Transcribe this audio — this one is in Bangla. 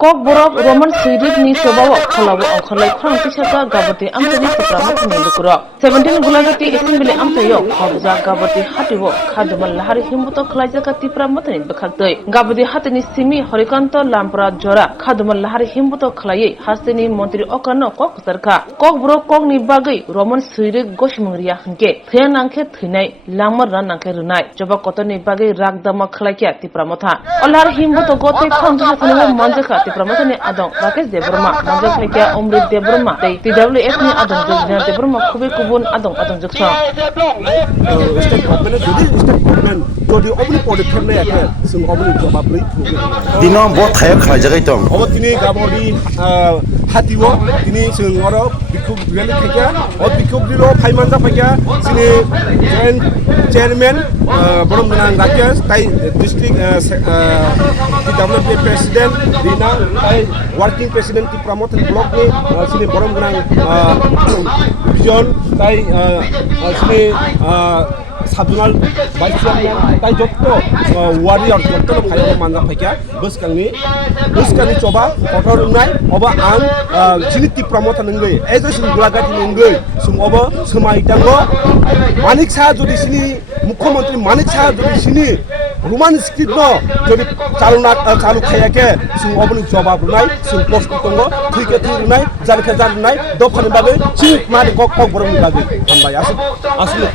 kok borok roman sirik ni sobawo khalawo angkhalai khang tisaka Gabordi amtani TIPRA Mothani lukuro 17 gulagati assembly amtayo khobja Gabordi Hati wo khadumal lahari himbuto khlaijaka TIPRA Mothani bekhaktoi Gabordi Hati ni simi horikanto lampra jora khadumal lahari himbuto khlai hastini mantri okano kok sarkha kok borok kok ni bagai roman sirik goshmungriya hangke thenangkhe thinai langmar ranangkhe runai joba kotoni bagai ragdama khlaikya TIPRA Motha olar himbuto gote khang thani manjaka TIPRA Mothani adong Rakesh Debrma manjak khlaikya Omrit Debrma tei TWF ni adong jogna Debrma khubi kubun adong jogsa state government যদি অবলি পদক্ষেপ নেয় আছে जों অবলি জবাব লই দিনো বহুত থায়ক খাইজাগাই দं অব তিনি গাবর্দি হাতিও তিনি जों আরো বিক্ষোভ রেলি থেকে অ বিক্ষোভ দিলো ফাইমানজা ফাইকা সিনি জয়েন্ট চেয়ারম্যান বরমনাং রাকেশ তাই ডিস্ট্রিক্ট TWF প্রেসিডেন্ট দিনা তাই working president TIPRA Mothani block ni সিনি বরমনাং বিজন তাই সিনি সাবজুনাল ভাইস চেয়ারম্যান তাই যত ওয়ারিয়র যত ফাইল মানজা ফাইকা বসকানি চবা কটর উনাই অবা আং যিনি TIPRA Mothani নঙ্গৈ এজ সুং গুলাগাতি নঙ্গৈ সুং অব সমাইতাঙ্গ মানিক সাহা যদি সিনি মুখ্যমন্ত্রী মানিক সাহা যদি সিনি রোমান স্ক্রিপ্ট যদি চালু খাইয়াকে সুং অবনি জবাব রুনাই সুং পোস্ট দঙ্গ থুইকে থুই রুনাই জালকে জাল রুনাই দফানি বাগৈ চিক মারি কক বরমনি বাগৈ হামবাই আসলে